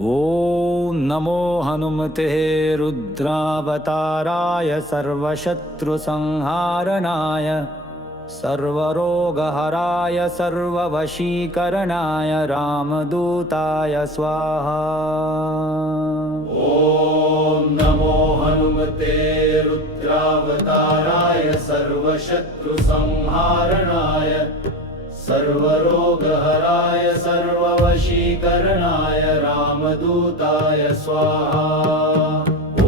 ॐ नमो हनुमते रुद्रावताराय सर्वशत्रुसंहारणाय सर्वरोगहराय सर्ववशीकरणाय रामदूताय स्वाहा। ॐ नमो हनुमते रुद्रावताराय सर्वशत्रुसंहारणाय सर्वरोगहराय सर्ववशीकरणाय रामदूताय स्वाहा। ॐ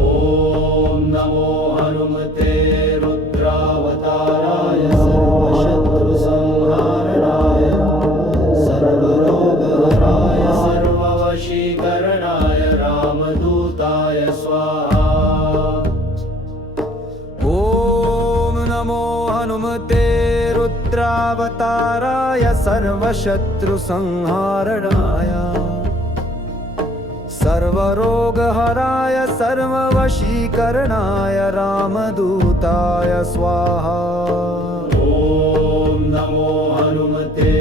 नमो हनुमते रुद्रावताराय सर्वशत्रुसंहारणाय सर्वरोगहराय सर्ववशीकरणाय रामदूताय स्वाहा। ॐ नमो हनुमते रुद्रावताराय सर्वशत्रुसंहारणाय सर्वरोगहराय सर्ववशीकरणाय रामदूताय स्वाहा। ॐ नमो हनुमते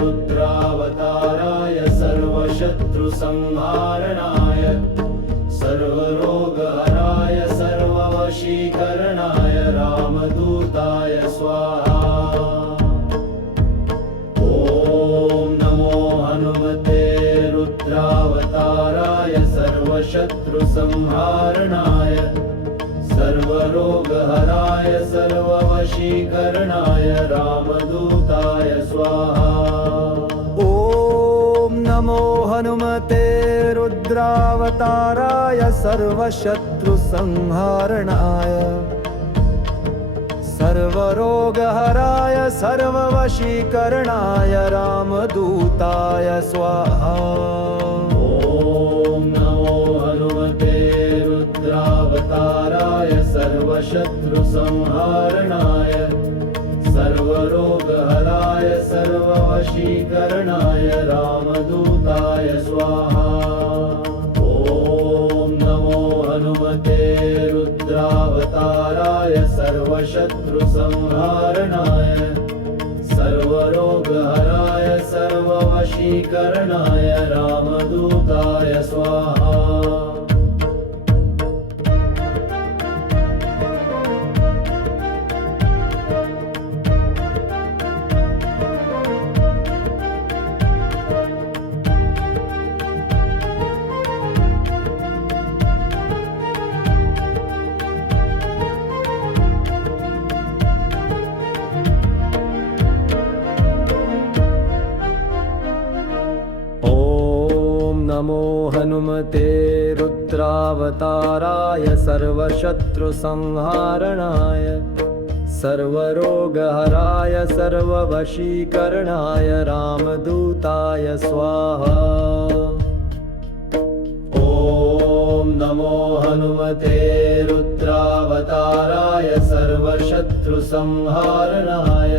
रुद्रावताराय सर्वशत्रुसंहारणाय सर्वरोगहराय सर्ववशीकरणाय रामदूताय स्वाहा। रुद्रावताराय सर्वशत्रुसंहारणाय सर्वरोगहराय सर्ववशीकरणाय रामदूताय स्वाहा। ॐ नमो हनुमते रुद्रावताराय सर्वशत्रुसंहारणाय सर्वरोगहराय सर्ववशीकरणाय रामदूताय स्वाहा। ॐ नमो हनुमते रुद्रावताराय सर्वशत्रुसंहारणाय सर्वरोगहराय सर्ववशीकरणाय रामदूताय स्वाहा। ॐ नमो हनुमते रुद्रावताराय सर्वशत्रुसंहारणाय सर्वरोगहराय सर्ववशीकरणाय रामदूताय स्वाहा। नमो हनुमते रुद्रावताराय सर्वशत्रुसंहारणाय सर्वरोगहराय सर्ववशीकरणाय रामदूताय स्वाहा। ॐ नमो हनुमते रुद्रावताराय सर्वशत्रुसंहारणाय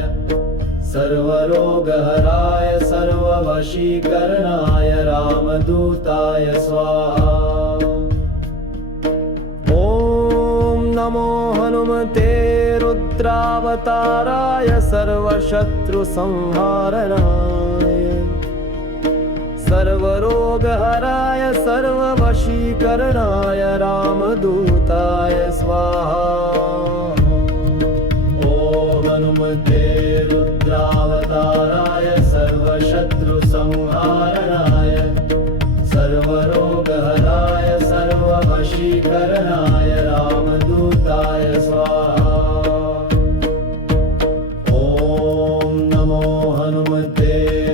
सर्वरोगहराय सर्ववशीकरणाय रामदूताय स्वाहा। ॐ नमो हनुमते रुद्रावताराय सर्वशत्रुसंहारणाय सर्वरोगहराय सर्ववशीकरणाय रामदूताय स्वाहा। हनुमते रुद्रावताराय सर्वशत्रुसंहारणाय सर्वरोगहराय सर्ववशीकरणाय रामदूताय स्वाहा। ॐ नमो हनुमते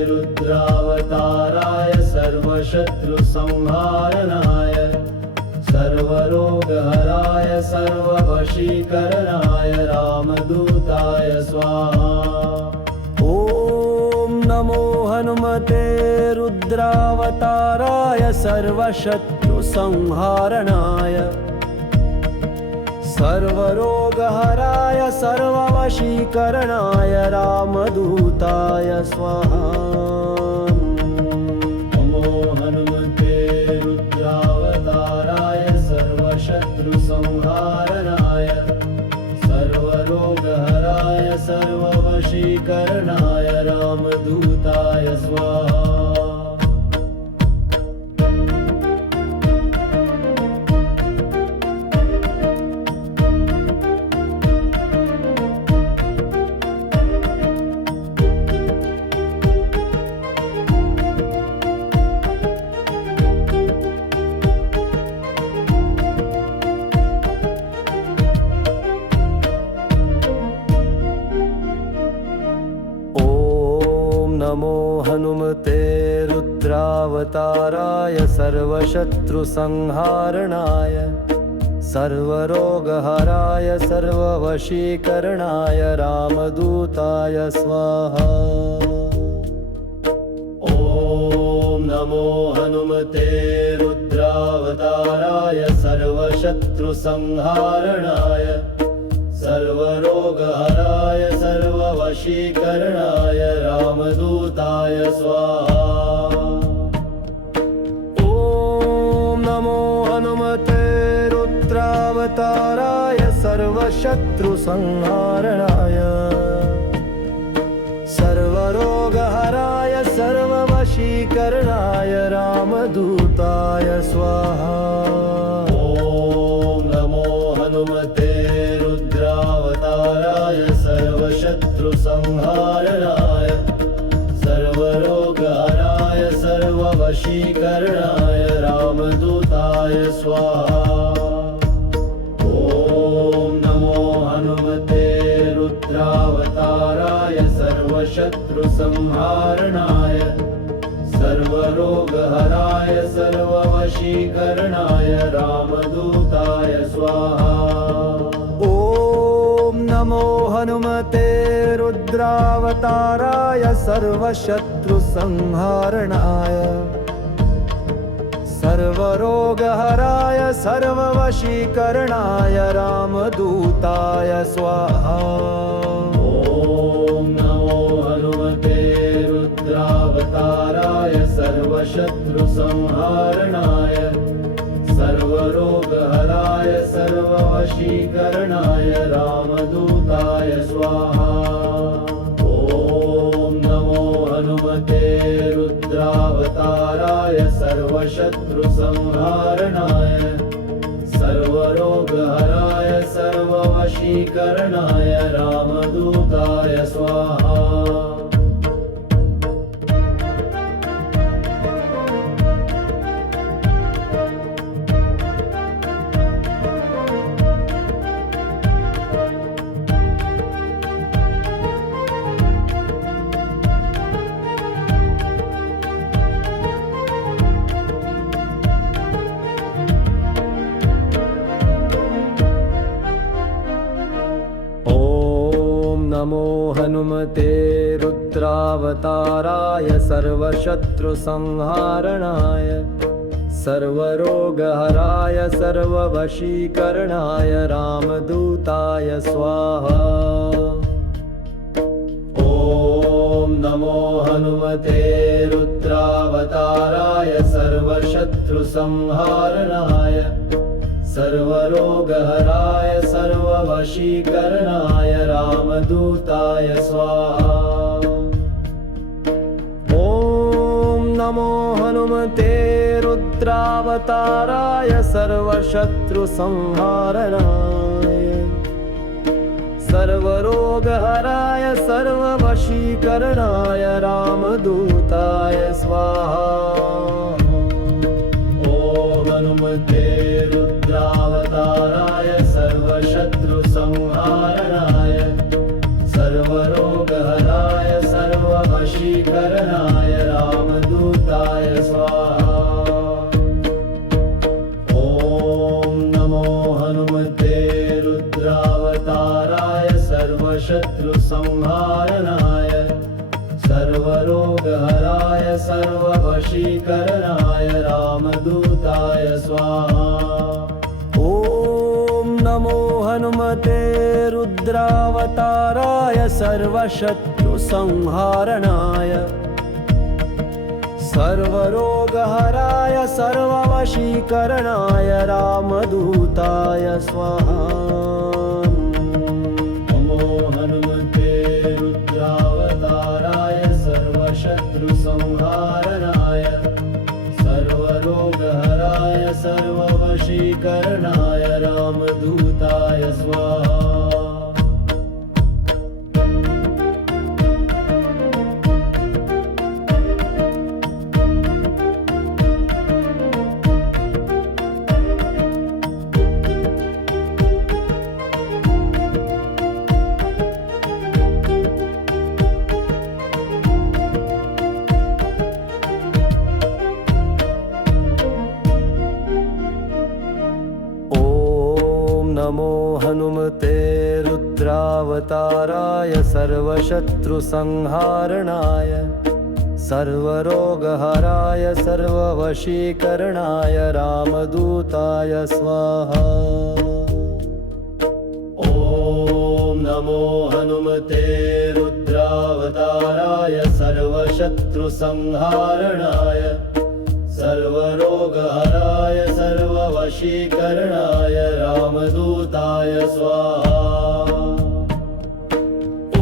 रुद्रावताराय सर्वशत्रुसंहारणाय सर्वरोगहराय सर्ववशीकरणाय रामदूताय स्वाहा। ॐ नमो हनुमते रुद्रावताराय सर्वशत्रुसंहारणाय सर्वरोगहराय सर्ववशीकरणाय रामदूताय स्वाहा। नमो हनुमते रुद्रावताराय सर्वशत्रुसंहारणाय सर्वरोगहराय सर्ववशीकरणाय रामदूताय स्वाहा। नमो हनुमते रुद्रावताराय सर्वशत्रुसंहारणाय सर्वरोगहराय सर्ववशीकरणाय रामदूताय स्वाहा। ॐ नमो हनुमते रुद्रावताराय सर्वशत्रुसंहारणाय सर्वरोगहराय सर्ववशीकरणाय रामदूताय स्वाहा। ॐ नमो हनुमते रुद्रावताराय सर्वशत्रुसंहारणाय सर्वरोगहराय सर्ववशीकरणाय रामदूताय स्वाहा। ॐ नमो हनुमते रुद्रावताराय सर्वशत्रुसंहारणाय सर्वरोगहराय सर्ववशीकरणाय रामदूताय स्वाहा। ॐ नमो हनुमते रुद्रावताराय सर्वशत्रुसंहारणाय सर्वरोगहराय सर्ववशीकरणाय रामदूताय स्वाहा। ॐ नमो हनुमते रुद्रावताराय सर्वशत्रुसंहारणाय सर्वरोगहराय सर्ववशीकरणाय रामदूताय स्वाहा। ॐ नमो हनुमते रुद्रावताराय सर्वशत्रुसंहारणाय सर्वरोगहराय सर्ववशीकरणाय रामदूताय स्वाहा। ॐ नमो हनुमते रुद्रावताराय सर्वशत्रुसंहारणाय सर्वरोगहराय सर्ववशीकरणाय रामदूताय स्वाहा। नमो हनुमते रुद्रावताराय सर्वशत्रुसंहारणाय सर्वरोगहराय सर्ववशीकरणाय रामदूताय स्वाहा। ॐ नमो हनुमते रुद्रावताराय सर्वशत्रुसंहारणाय सर्वरोगहराय सर्ववशीकरणाय रामदूताय स्वाहा। ॐ नमो हनुमते रुद्रावताराय सर्वशत्रुसंहारणाय सर्वरोगहराय सर्ववशीकरणाय रामदूताय स्वाहा। ॐ हनुमते रुद्रावताराय सर्वशत्रुसंहारणाय सर्वरोगहराय सर्ववशीकरणाय रामदूताय स्वाहा। ॐ नमो हनुमते रुद्रावताराय सर्वशत्रुसंहारणाय सर्वरोगहराय सर्ववशीकरणाय रामदूताय स्वाहा। ॐ नमो हनुमते रुद्रावताराय सर्वशत्रुसंहारणाय सर्वरोगहराय सर्ववशीकरणाय रामदूताय स्वाहा। नमो हनुमते रुद्रावताराय सर्वशत्रुसंहारणाय सर्वरोगहराय सर्ववशीकरणाय रामदूताय स्वाहा। सर्वरोगहराय सर्वशत्रुसंहारणाय सर्वरोगहराय सर्ववशीकरणाय रामदूताय स्वाहा। ॐ नमो हनुमते रुद्रावताराय सर्वशत्रुसंहारणाय सर्वरोगहराय सर्ववशीकरणाय रामदूताय स्वाहा। ॐ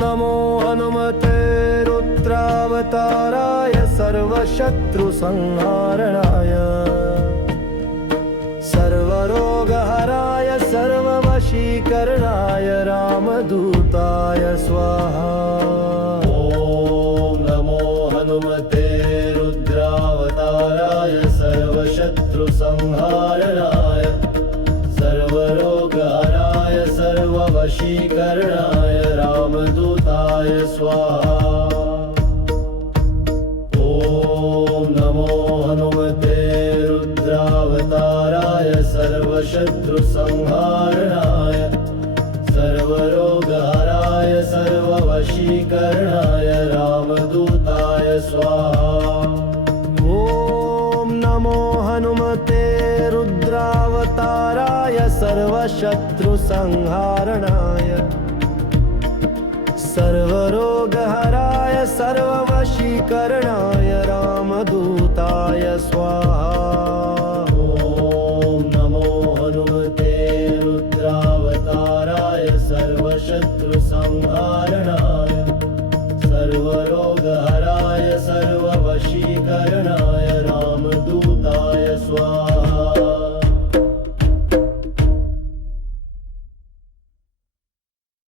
नमो हनुमते रुद्रावताराय सर्वशत्रुसंहारणाय सर्वरोगहराय सर्ववशीकरणाय रामदूताय स्वाहा। ॐ नमो हनुमते रुद्रावताराय सर्वशत्रुसंहारणाय सर्वरोगहराय सर्ववशीकरणाय रामदूताय स्वाहा। ॐ नमो हनुमते रुद्रावताराय सर्वशत्रुसंहारणाय सर्वरोगहराय सर्ववशीकरणाय रामदूताय स्वाहा। ॐ नमो हनुमते रुद्रावताराय सर्वशत्रुसंहारणाय सर्वरोगहराय सर्ववशीकरणाय रामदूताय स्वाहा। ॐ नमो हनुमते रुद्रावताराय सर्वशत्रुसंहारणाय सर्वरोगहराय सर्ववशीकरणाय